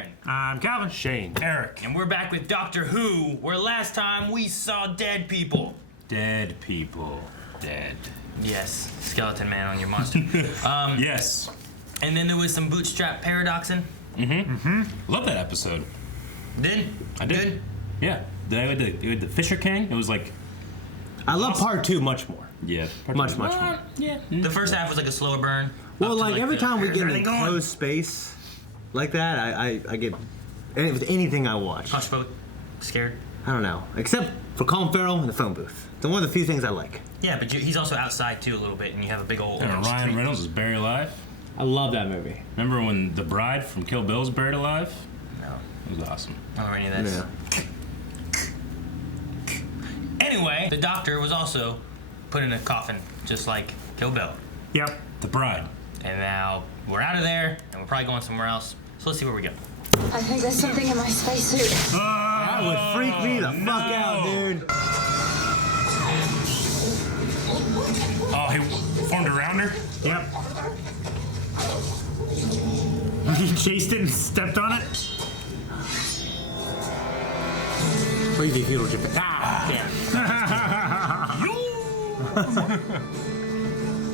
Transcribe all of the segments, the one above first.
Aaron. I'm Calvin. Shane. Eric. And we're back with Doctor Who, where last time we saw dead people. Dead people. Dead. Yes, skeleton man on your monster. Yes. And then there was some bootstrap paradoxing. Love that episode. Did? I did. Good? Yeah. They had the Fisher King. It was like... I love part 2 much more. Yeah. Much more. Yeah. The first half was like a slower burn. Well, up to, like every time we get in everything a going. closed space like that, I get with anything I watch. Hush boat. Scared. I don't know, except for Colin Farrell in the phone booth. It's one of the few things I like. Yeah, but he's also outside too a little bit, and you have a big old. And Ryan tree. Reynolds is buried alive. I love that movie. Remember when the bride from Kill Bill was buried alive? No, It was awesome. I don't know any of this. Yeah. Anyway, the doctor was also put in a coffin, just like Kill Bill. Yep. The bride. And now we're out of there, and we're probably going somewhere else. So let's see where we go. I think there's something in my spacesuit. That would freak me the fuck out, dude. Oh, he formed around her? Yep. He chased it and stepped on it. What do you think he would have?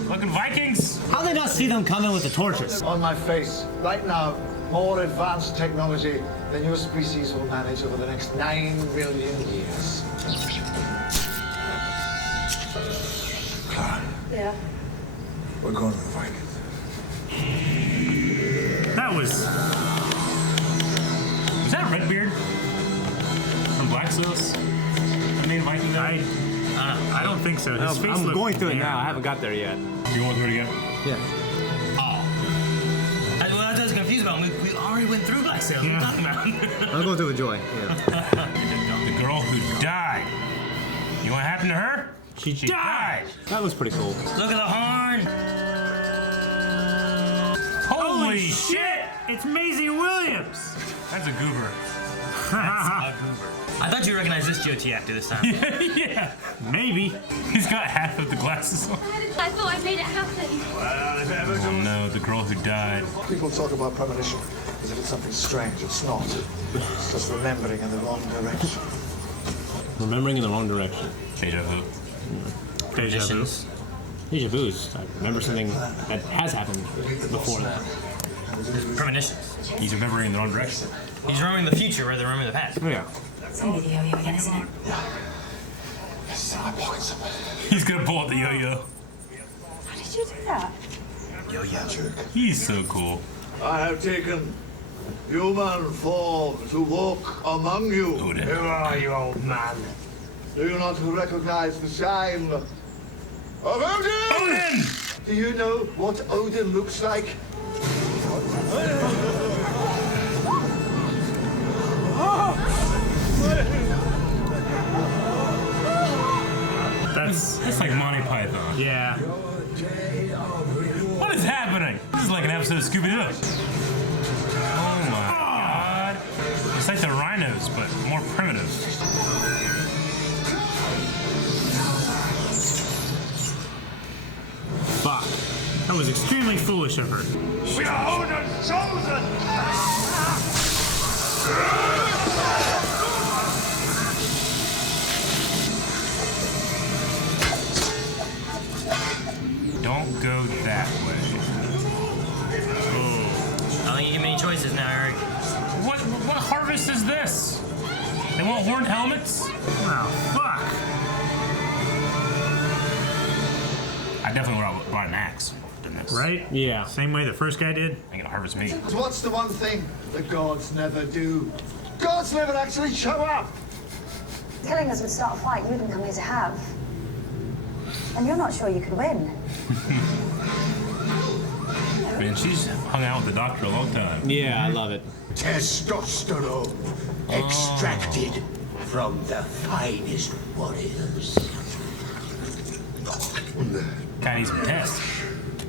Fucking Vikings! How they not see them coming with the torches? On my face, right now, more advanced technology than your species will manage over the next 9 million years. Clara, Yeah. we're going to the Vikings. That was. Was that Redbeard? From Black Sauce? The main Viking guy? I don't think so. His face I'm looked going through it weird. now. I haven't got there yet. You want through it again? Yeah. Oh. That's what I was confused about. We already went through Black Sails. What are you talking about? I'm going through with joy. Yeah. The girl who died. You know what happened to her? She died. That was pretty cool. Look at the horn. Holy shit! It's Maisie Williams. That's a goober. I thought you recognized this GOT actor this time. Yeah. Maybe. He's got half of the glasses on. I thought I made it happen. Oh no, the girl who died. People talk about premonition as if it's something strange. It's not. It's just remembering in the wrong direction. Remembering in the wrong direction. Deja vu. Deja vu. Deja vu's. I remember something that has happened before that. Premonitions. He's remembering in the wrong direction. He's remembering the future rather than remembering the past. Yeah. It's gonna be the yo-yo again, isn't it? It's in my pockets. He's gonna pull out the yo-yo. How did you do that? Yo-yo. He's so cool. I have taken human form to walk among you. Odin. Who are you, old man? Do you not recognize the sign of Odin? Odin! Do you know what Odin looks like? That's like Monty Python. Yeah. What is happening? This is like an episode of Scooby-Doo. Oh my god. It's like the rhinos, but more primitive. Fuck. That was extremely foolish of her. We are Odin's chosen! Don't go that way. I don't think you get many choices now, Eric. What harvest is this? They want horned helmets? Oh, fuck. I definitely would have brought an axe than this. Right? Yeah. Same way the first guy did. Ain't gonna harvest me. What's the one thing the gods never do? Gods never actually show up! Killing us would start a fight you didn't come here to have. And you're not sure you could win. Man, she's hung out with the doctor a long time. Yeah, I love it. Testosterone extracted from the finest warriors. Guy needs some tests.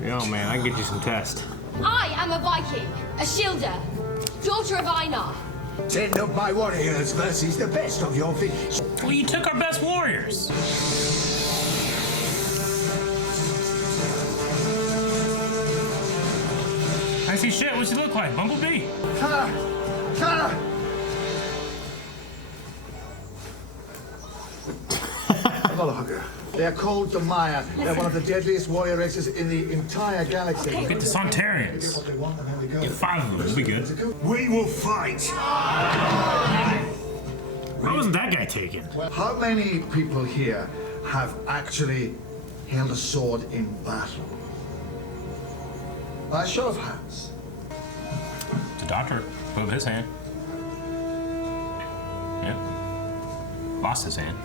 Oh man, I can get you some test. I am a Viking, Ashildr, daughter of Einar. 10 of my warriors versus the best of your village. Well, you took our best warriors. I see shit. What's he look like? Bumblebee? Clara! Motherfucker. They are called the Mire. They're one of the deadliest warrior races in the entire galaxy. Get the Sontarians. What they want and then we go. Get 5 of them. It'll be good. We will fight. Why wasn't that guy taken? How many people here have actually held a sword in battle? By a show of hands. The doctor put up his hand. Yep. Lost his hand.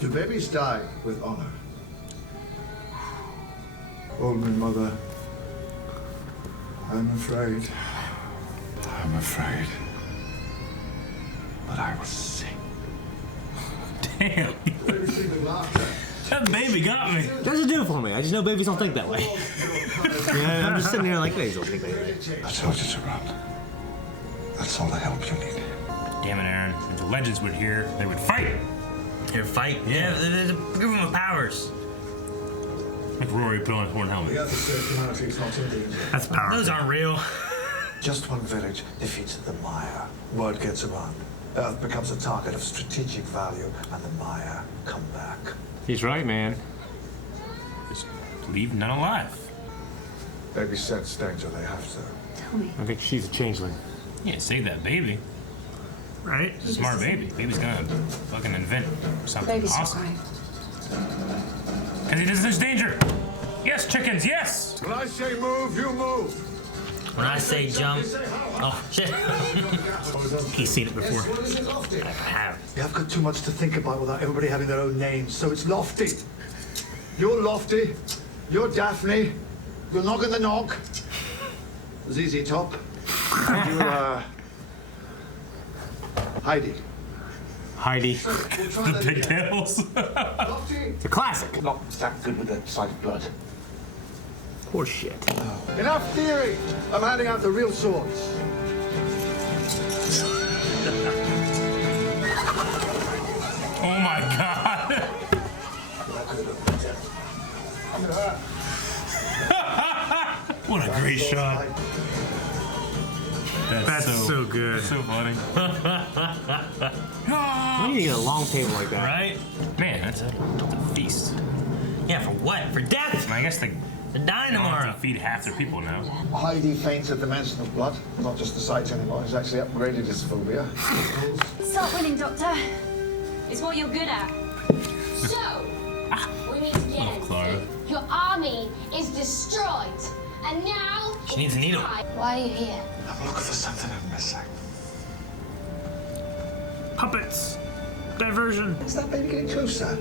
Do babies die with honor? Oh, my mother. I'm afraid. I'm afraid. But I will sing. Damn. That baby got me. Doesn't do it for me. I just know babies don't think that way. Yeah, I'm just sitting here like babies don't think that way. I told you to run. That's all the help you need. Damn it, Aaron. If the legends were here, they would fight. Here, fight? Yeah, there's a group of them with powers. Like Rory put on his horn helmet. That's powerful. Those aren't real. Just one village defeats the Mire. Word gets around. Earth becomes a target of strategic value, and the Mire come back. He's right, man. Just leave none alive. Baby sense danger, they have to. Tell me. I think she's a changeling. Yeah, save that baby. Right? It's a smart baby. Baby's gonna fucking invent something Baby's so awesome. brave. Because he does there's danger. Yes, chickens, yes! When I say move, you move. When I say jump, oh shit. He's seen it before. I have. You have got too much to think about without everybody having their own names, so it's Lofty. You're Lofty. You're Daphne. You're Noggin the Nog. ZZ Top. And you're, Heidi. Heidi. The pigtails. Lofty. It's a classic. Not that good with the sight of blood. Poor shit. Enough theory. I'm handing out the real swords. Oh my god. What a great shot. That's so good. So funny. We need to get a long table like that. Right? Man, that's a feast. Yeah, for what? For death? I guess they They're dying don't have tomorrow. to feed half their people now. Heidi faints at the mention of blood. Not just the sight anymore. He's actually upgraded his phobia. Stop winning, Doctor. It's what you're good at. So, we need to get it. Clara. Your army is destroyed, and now She needs a needle. Why are you here? I'm looking for something I'm missing. Puppets. Diversion. Is that baby getting closer?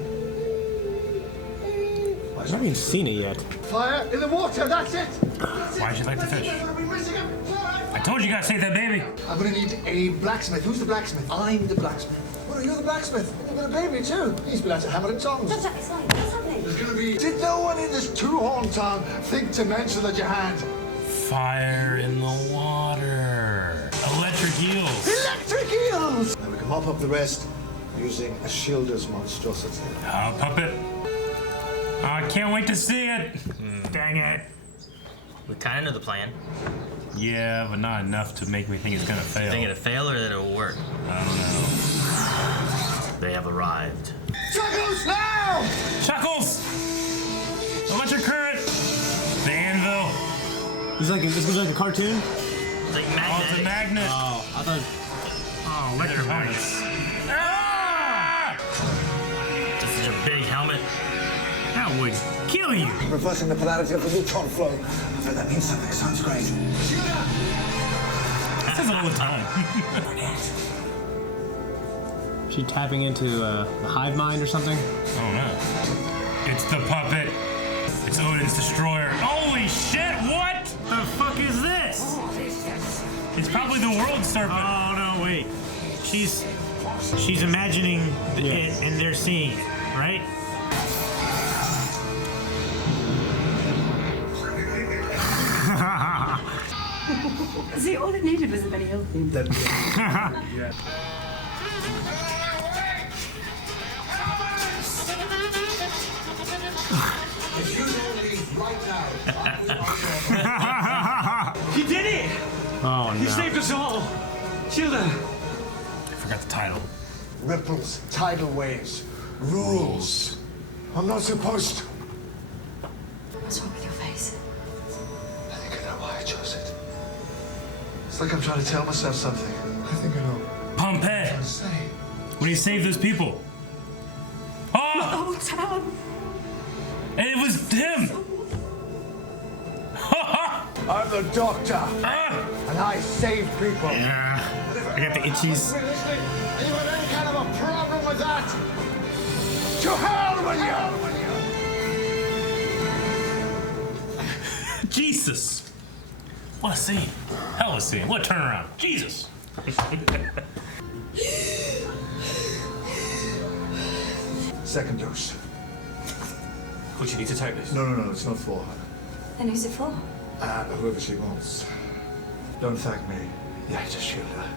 I haven't even seen it yet. Fire in the water, that's it! Why'd you like the fish? I told you guys save that baby. I'm gonna need a blacksmith. Who's the blacksmith? I'm the blacksmith. Well, you're the blacksmith. You've got a baby too. He's been out to hammer and tongs. Doctor, it's fine. What's happening? There's gonna be... Did no one in this two-horn town think to mention that you had Fire in the water. Electric eels. electric eels? And we can mop up the rest using Ashildr's monstrosity. Puppet. Oh, I can't wait to see it. Dang it. We kind of know the plan. Yeah, but not enough to make me think it's gonna fail. Think it'll fail or that it'll work. I don't know. They have arrived. Chuckles now! Chuckles! Electric current! The anvil! This was like a cartoon? It's like Oh, it's a magnetic. magnet! Oh, I thought. Oh, electromagnet. Ah! This is a big helmet. That would kill you. Reversing the polarity of the neutron flow. I bet that means something. Sounds great. This is all the time. She tapping into the hive mind or something? Oh no. It's the puppet. It's Odin's destroyer. Holy shit, what? The fuck is this? It's probably the world serpent. Oh no, wait. She's imagining it and they're seeing it, right? See, all it needed was a very healthy. Ashildr! I forgot the title. Ripples, tidal waves, rules. I'm not supposed to. What's wrong with your face? I think I know why I chose it. It's like I'm trying to tell myself something. I think I know. Pompeii. What to say. When he saved those people. Oh! The whole town. And it was him! I'm the doctor, and I save people. Yeah. I got the itchies. Wait, listening? And you have any kind of a problem with that? To hell with you! Jesus! What a scene. Hell of a scene. What a turnaround. Jesus! Second dose. Would you need to take this? No, it's not for her. Then who's it for? Whoever she wants. Don't thank me. Yeah, just shoot her.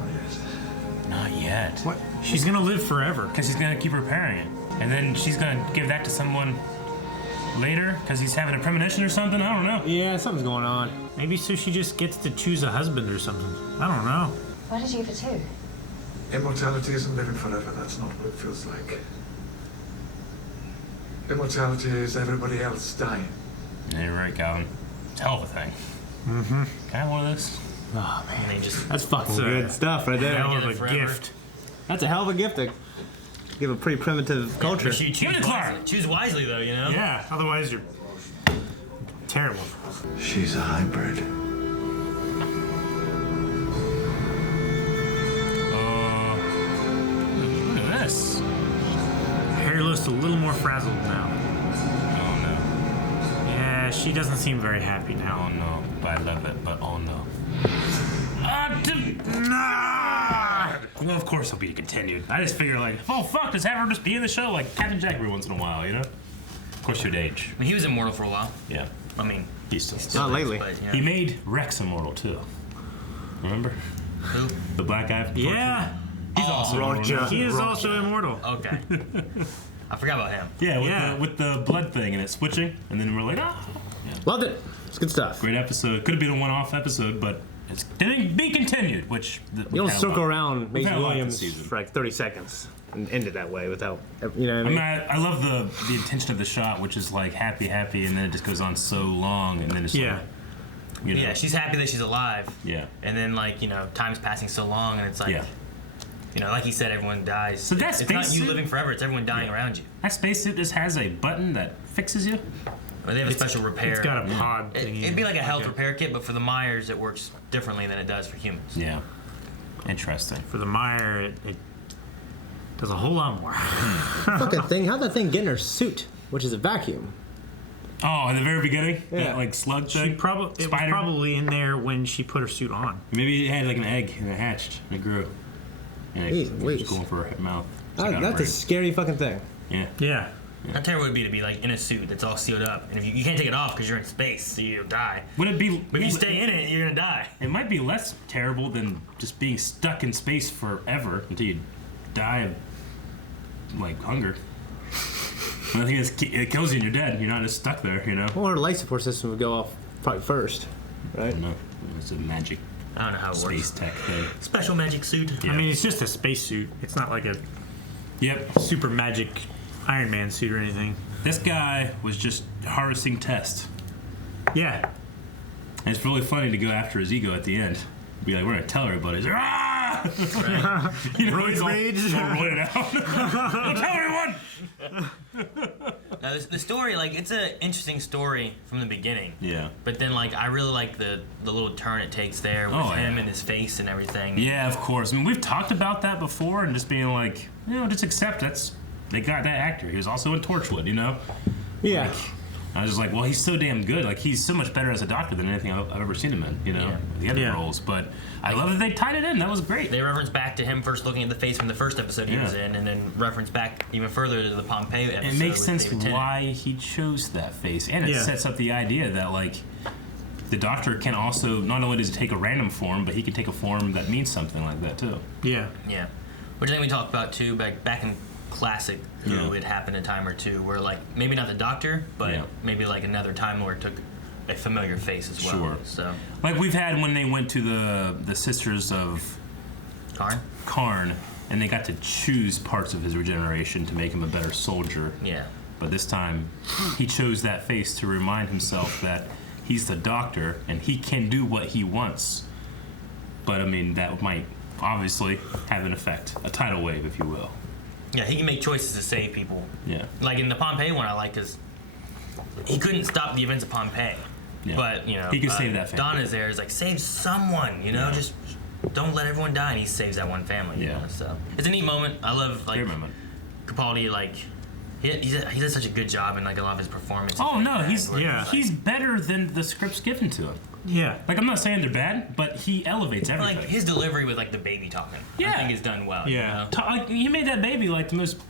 Not yet. Not yet. What? She's gonna live forever. Because he's gonna keep repairing it. And then she's gonna give that to someone later because he's having a premonition or something. I don't know. Yeah, something's going on. Maybe so she just gets to choose a husband or something. I don't know. Why did you give it two? Immortality isn't living forever. That's not what it feels like. Immortality is everybody else dying. Yeah, you're right, Calvin. It's a hell of a thing. Mm-hmm. Can I have one of those? Oh man, And they just that's fucking good stuff right there. Hell of Together a forever. gift. That's a hell of a gift to give a pretty primitive culture. But you Give it to Clark. choose wisely, though, you know? Yeah. Otherwise, you're terrible. She's a hybrid. Look at this. Hair looks a little more frazzled now. Oh no. Yeah, she doesn't seem very happy Oh now. no. But I love it, but oh no. Well, of course it'll be continued. I just figure like, oh fuck, does Haver just be in the show like Captain Jack every once in a while, you know? Of course you'd age. I mean, he was immortal for a while. Yeah. I mean, He's still. Not is, lately. but, you know. He made Rex immortal too. Remember? Who? The black guy from Yeah. He's also Roger. immortal. He is also immortal. Okay. I forgot about him. Yeah, with the blood thing and it switching, and then we're like, ah. Loved it. It's good stuff. Great episode. Could have been a one-off episode, but it's didn't be continued, which You don't circle around We've Maisie had a lot Williams this season. for like 30 seconds and end it that way without, you know what I mean? I love the intention of the shot, which is like happy, and then it just goes on so long, and then it's Yeah. like, you know, Yeah, she's happy that she's alive. yeah. And then, like, you know, time's passing so long, and it's like, Yeah. you know, like he said, everyone dies. So that it's not you spacesuit- living forever, it's everyone dying around you. That spacesuit just has a button that fixes you. Or they have a special repair. It's got a pod It- thingy. It'd be like a health repair kit, but for the Myers, it works differently than it does for humans. Yeah. Interesting. For the Mire, it does a whole lot more. Fucking thing. How'd that thing get in her suit, which is a vacuum? Oh, in the very beginning, Yeah. that like slug She thing. it was Spider. probably in there when she put her suit on. Maybe it had like an egg and it hatched and it grew. And it Jeez, was wait. going for her mouth. So it got That's a brain. scary fucking thing. Yeah. Yeah. How terrible would it be to be like in a suit that's all sealed up, and if you can't take it off because you're in space, so you'll die. Would it be? But if you stay in it, you're gonna die. It might be less terrible than just being stuck in space forever until you die of like hunger. But I think it kills you and you're dead. You're not just stuck there, you know. Well, her life support system would go off probably first, right? No, it's a magic I don't know how it space works. tech thing. Special magic suit. Yeah. I mean, it's just a spacesuit. It's not like a Yep. super magic Iron Man suit or anything. This guy was just harvesting test. Yeah. And it's really funny to go after his ego at the end. Be like, we're gonna tell everybody. He's like, ah! You know, he's all roided out. Don't tell everyone! Now, the story, like, it's an interesting story from the beginning. Yeah. But then, like, I really like the little turn it takes there with Oh, him yeah. and his face and everything. Yeah, of course. I mean, we've talked about that before and just being like, you know, just accept they got that actor. He was also in Torchwood, you know? Yeah. I was just like, well, he's so damn good. Like, he's so much better as a doctor than anything I've ever seen him in, you know? Yeah. The other Yeah. roles. But I love that they tied it in. That was great. They reference back to him first looking at the face from the first episode he Yeah. was in, and then reference back even further to the Pompeii episode. It makes with sense David Tennant. why he chose that face. And it Yeah. sets up the idea that, like, the doctor can also, not only does he take a random form, but he can take a form that means something like that, too. Yeah. Yeah. Which I think we talked about, too, back in Classic, Who Yeah. it happened a time or two where, like, maybe not the doctor, but Yeah. maybe, like, another time where it took a familiar face as well. Sure. So Like we've had when they went to the Sisters of Karn, and they got to choose parts of his regeneration to make him a better soldier. Yeah. But this time, he chose that face to remind himself that he's the doctor and he can do what he wants. But I mean, that might obviously have an effect, a tidal wave, if you will. Yeah, he can make choices to save people. Yeah. Like in the Pompeii one, I like because he couldn't stop the events of Pompeii. Yeah. But, you know, he could save that family. Donna's there is like, save someone, you know, just don't let everyone die. And he saves that one family, you know, so. It's a neat moment. I love, like, Capaldi, like, he does such a good job in, like, a lot of his performances. Oh, no, he's like, better than the scripts given to him. Yeah. Like, I'm not saying they're bad, but he elevates everything. Like, his delivery with, like, the baby talking, I think is done well. Yeah. You know? Like, he made that baby, like, the most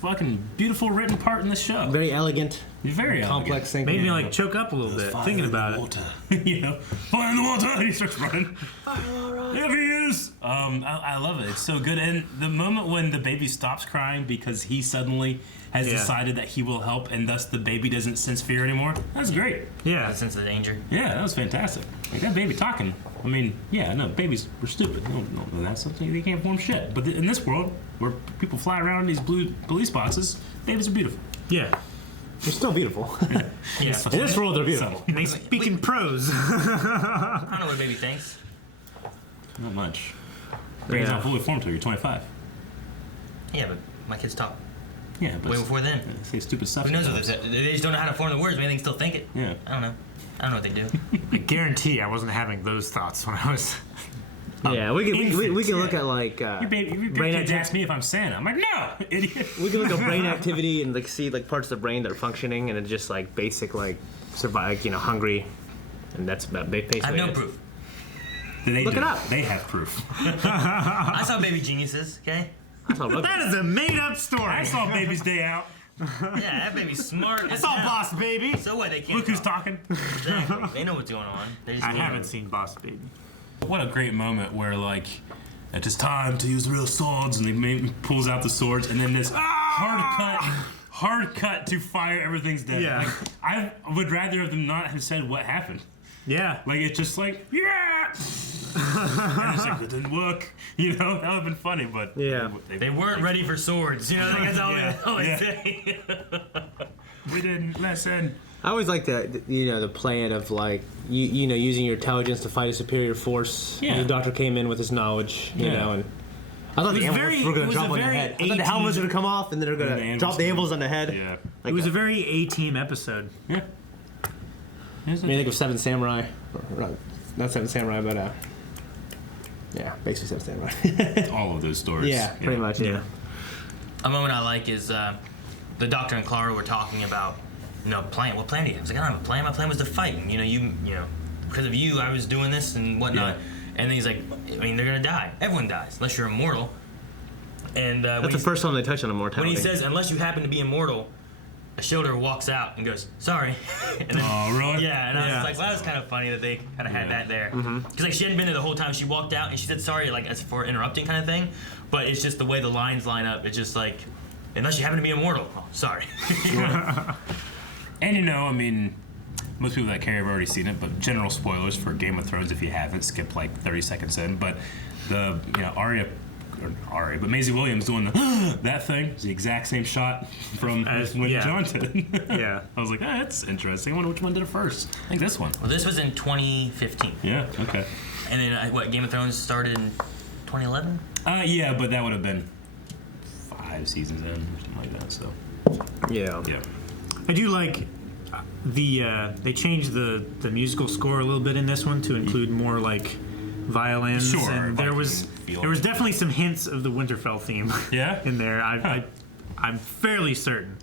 fucking beautiful written part in the show. Very elegant. Very complex elegant. thing. Made me, like, choke up a little bit thinking about it. You know, fire in the water! And he starts running. There he is! I love it. It's so good. And the moment when the baby stops crying because he suddenly has decided that he will help, and thus the baby doesn't sense fear anymore, that's great. Yeah. Sense of danger. Yeah, that was fantastic. Like, that baby talking. I mean, yeah, no, babies were stupid. They don't know that. Something they can't form shit. But in this world, where people fly around in these blue police boxes, babies are beautiful. Yeah. They're still beautiful. Yeah. In this world, they're beautiful. And they speak in prose. I don't know what a baby thinks. Not much. Brain's not fully formed till you're 25. Yeah, but my kids talk. Yeah, but way before then. Say stupid stuff. Who knows what they just don't know how to form the words. Maybe they can still think it. Yeah. I don't know. I don't know what they do. I guarantee I wasn't having those thoughts when I was. Yeah, we can look at like Your brain kids activity. ask me if I'm Santa. I'm like, no, idiot. We can look at brain activity and like see like parts of the brain that are functioning, and it's just like basic like survive, you know, hungry, and that's about basically. I have no proof. Look it up. They have proof. I saw Baby Geniuses. Okay. That is a made-up story. I saw Baby's Day Out. Yeah, that baby's smart. I saw Boss Baby. So what? They can't. Look who's talking. Exactly. They know what's going on. They just I haven't seen Boss Baby. What a great moment where, like, it is time to use real swords, and he pulls out the swords, and then this hard cut to fire, everything's dead. Yeah. Like, I would rather have them not have said what happened. Yeah. Like, it's just like, yeah! And it's like, it didn't work. You know, that would have been funny, but... Yeah. They weren't ready for swords. You know, like, that's all they say. We didn't listen. I always like the the plan of like you know using your intelligence to fight a superior force. Yeah. The doctor came in with his knowledge, you know, and I thought the animals were going to drop on the head. I thought the helmets were going to come off, and then they're going to drop the animals on the head. Yeah. Like It was a very A-team episode. Yeah. I mean, think of Seven Samurai, not Seven Samurai, but yeah, basically Seven Samurai. All of those stories. Yeah, pretty much. Yeah. A moment I like is the doctor and Clara were talking about, you know, plan. What plan do you have? I was like, I don't have a plan. My plan was to fight. And, you know, because of you, I was doing this and whatnot. Yeah. And then he's like, I mean, they're gonna die. Everyone dies unless you're immortal. And that's the first time they touch on immortality. When he says, unless you happen to be immortal, Ashildr walks out and goes, sorry. And then, oh, really? Yeah, and I was like, well, that was kind of funny that they kind of had that there. Because like she hadn't been there the whole time. She walked out and she said sorry, like as for interrupting kind of thing. But it's just the way the lines line up. It's just like, unless you happen to be immortal. Oh, sorry. And you know, I mean, most people that care have already seen it, but general spoilers for Game of Thrones if you haven't, skip like 30 seconds in. But but Maisie Williams doing that thing is the exact same shot from when John did. Yeah. I was like, that's interesting. I wonder which one did it first. I think this one. Well, this was in 2015. Yeah, okay. And then Game of Thrones started in 2011? Yeah, but that would have been 5 seasons in or something like that, so. Yeah. Yeah. I do like they changed the musical score a little bit in this one to include more like violins. Sure. And there was definitely some hints of the Winterfell theme. Yeah? In there. I'm fairly certain.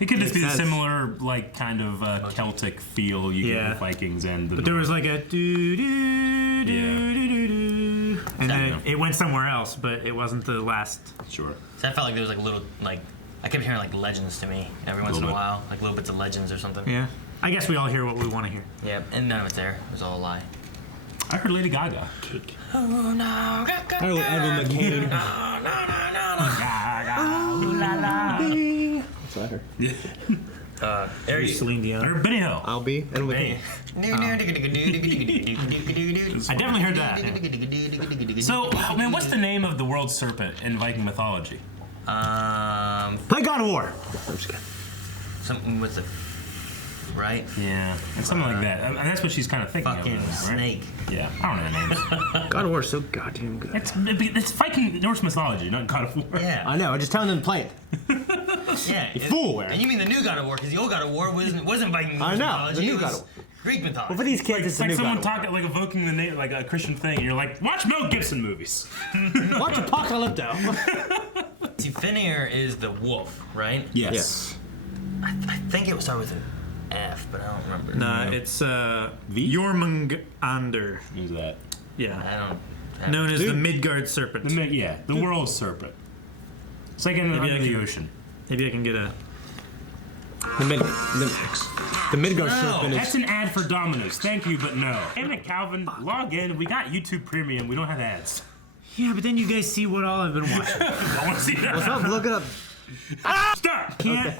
It could just be a similar, like, kind of Celtic feel you get with Vikings and the But there was like a do-do-do-do-do-do. And then it went somewhere else, but it wasn't the last. Sure. So I felt like there was like a little, like, I kept hearing like legends to me every once in a while. Like little bits of legends or something. Yeah. I guess we all hear what we want to hear. Yeah, and none of it's there. It was all a lie. I heard Lady Gaga. Cake. Oh, no. Oh, Evan McCain. No. That's what I heard. Yeah. Celine Dion. Or Benny Hill. I'll be and with Hey. me. I definitely heard that. So, man, what's the name of the world serpent in Viking mythology? Play God of War. I'm just kidding. Something with the right. Yeah, and something like that. And that's what she's kind of thinking Fucking of. Right? snake. Yeah, I don't know the names. God of War is so goddamn good. It's Viking Norse mythology, not God of War. Yeah. I know. I'm just telling them to play it. Yeah. You fool, Aaron. And you mean the new God of War? Because the old God of War wasn't Viking I know, mythology. the new it was God of War. Greek mythology. Well, for these kids, It's it's the like new someone God of War. talking, like evoking the name, like a Christian thing, and you're like, watch Mel Gibson movies. Watch Apocalypto. See, Fenrir is the wolf, right? Yes. I think it was started with an F, but I don't remember. Nah, it's Jormungandr. Who's that? Yeah. I don't. Known as the Midgard serpent. The world serpent. It's like in Maybe I under the can- ocean. Maybe I can get a. The Midgard serpent That's is. an ad for Domino's. Thank you, but no. Damn it, Calvin. Log in. We got YouTube Premium. We don't have ads. Yeah, but then you guys see what all I've been watching. I want to see that. Stop, look it up. Stop. Can't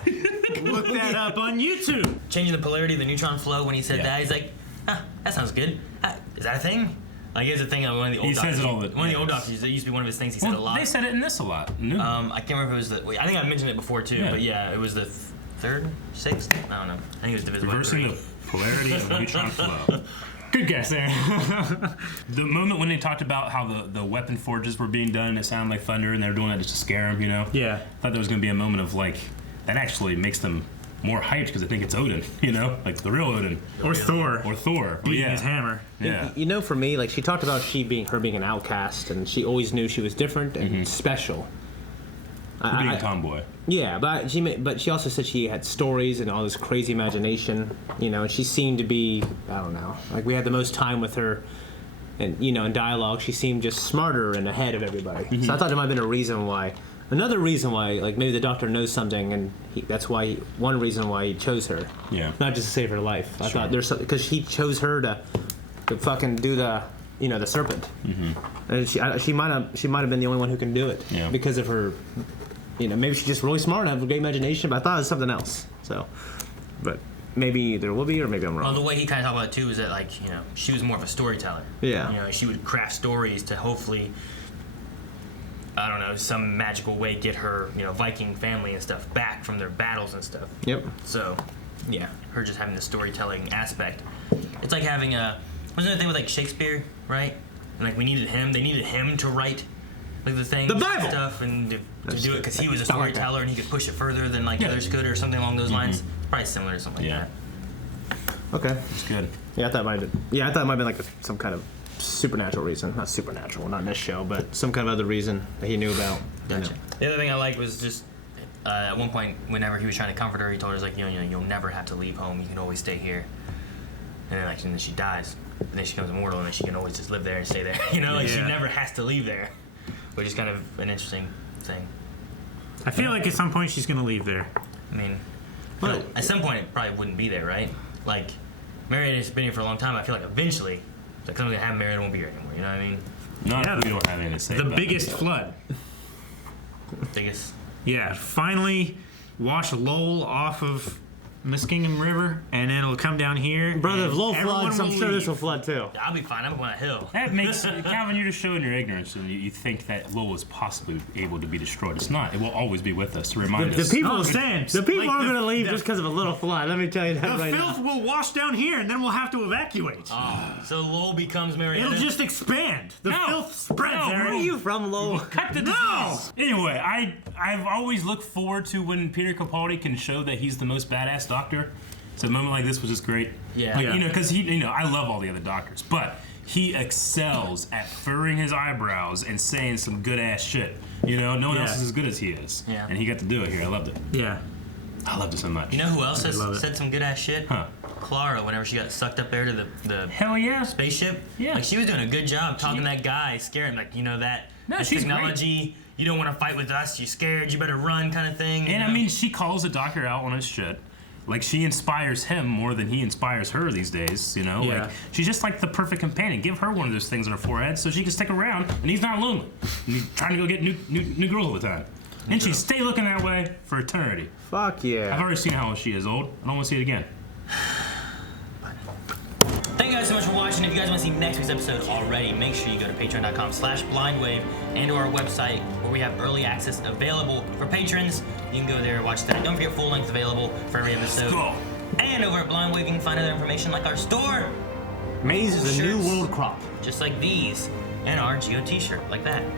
look that up on YouTube. Changing the polarity of the neutron flow when he said Yeah. that, he's like, that sounds good. Is that a thing? Like, it's a thing on one of the old He doctors. says it all the One of the old doctors, it used to be one of his things he said a Well, lot. they said it in this a lot. No. I can't remember if it was the. Wait, I think I mentioned it before too, Yeah. but yeah, it was the third, sixth. I don't know. I think it was divisible. by Reversing three. the polarity of neutron flow. Good guess, Aaron. The moment when they talked about how the weapon forges were being done, it sounded like thunder, and they were doing that just to scare him, you know? Yeah. I thought there was going to be a moment of, like, that actually makes them more hyped because I think it's Odin, you know? Like, the real Odin. Or Thor. Or Thor. Beating yeah. his hammer. Yeah. You know, for me, like she talked about her being an outcast, and she always knew she was different and special. Being a tomboy. Yeah, but she also said she had stories and all this crazy imagination, you know, and she seemed to be, I don't know, like we had the most time with her, and you know, in dialogue, she seemed just smarter and ahead of everybody. So I thought there might have been another reason why, like maybe the doctor knows something, and that's why one reason why he chose her. Yeah. Not just to save her life. I thought there's something because he chose her to fucking do the serpent, and she might have been the only one who can do it because of her. You know, maybe she's just really smart and have a great imagination, but I thought it was something else. So, but maybe there will be, or maybe I'm wrong. Well, the way he kind of talked about it too is that, like, you know, she was more of a storyteller. Yeah. You know, she would craft stories to hopefully, I don't know, some magical way get her, you know, Viking family and stuff back from their battles and stuff. Yep. So, yeah, her just having the storytelling aspect. It's like having wasn't the thing with like Shakespeare, right? And like they needed him to write like the things, The Bible! and stuff, and to do it because he was a Something like that. storyteller and he could push it further than like others could, or something along those lines. Probably similar to something like that. Okay. It's good. Yeah, I thought it might have been. Yeah, I thought it might have been like some kind of supernatural reason. Not supernatural, not in this show, but some kind of other reason that he knew about. Gotcha. The other thing I liked was just at one point, whenever he was trying to comfort her, he told her, like, you know, you'll never have to leave home. You can always stay here. And then she dies. And then she becomes immortal, and then she can always just live there and stay there. You know, like she never has to leave there, which is kind of an interesting thing. I feel like at some point she's gonna leave there. I mean, at some point it probably wouldn't be there, right? Like, Marietta's been here for a long time. I feel like eventually, like something that happened, Marietta won't be here anymore. You know what I mean? Not if we don't have anything to say The about biggest it. flood. Biggest. Yeah, finally wash Lowell off of Muskingum River, and then it'll come down here. Brother, and if Lowell everyone floods, I'm will sure this leave. will flood too. I'll be fine. I'm up on a hill. That makes Calvin, you're just showing your ignorance, and you think that Lowell is possibly able to be destroyed. It's not. It will always be with us to remind The us. people, No, Sam, the people like aren't the- going to leave the- just because of a little flood. Let me tell you that The right filth now. will wash down here, and then we'll have to evacuate. So Lowell becomes Marietta. It'll just expand. The No. filth spreads. No, Where are Aaron. you from, Lowell? Cut the No! disease. Anyway, I've always looked forward to when Peter Capaldi can show that he's the most badass doctor. So a moment like this was just great. Yeah. Like, Yeah. you know, because I love all the other doctors, but he excels at furrowing his eyebrows and saying some good ass shit. You know, no one else is as good as he is. Yeah. And he got to do it here. I loved it. Yeah. I loved it so much. You know who else love it. said some good ass shit? Huh. Clara, whenever she got sucked up there to the Hell yeah. spaceship. Yeah. Like, she was doing a good job talking to that guy, scaring him. Like, you know, that she's great. technology, you don't want to fight with us, you're scared, you better run kind of thing. And I mean, she calls the doctor out on his shit. Like, she inspires him more than he inspires her these days, you know? Yeah. Like, she's just like the perfect companion. Give her one of those things on her forehead so she can stick around and he's not lonely. And he's trying to go get new girls all the time. And she stay looking that way for eternity. Fuck yeah. I've already seen how old she is old. I don't want to see it again. Thank you guys so much for watching. If you guys want to see next week's episode already, make sure you go to patreon.com/blindwave and to our website where we have early access available for patrons. You can go there and watch that. Don't forget full length available for every episode. Go. And over at Blind Wave, you can find other information like our store. Maze is a new Shirts, world crop. just like these, and our Geo t-shirt, like that.